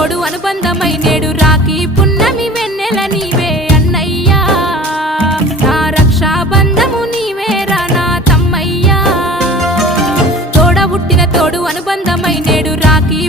తోడు అనుబంధమై నేడు రాఖీ పున్నమి వెన్నెల నీవే అన్నయ్యా నా రక్షాబంధము నీవేరా నా తమ్మయ్యా తోడ పుట్టిన తోడు అనుబంధమై నేడు రాఖీ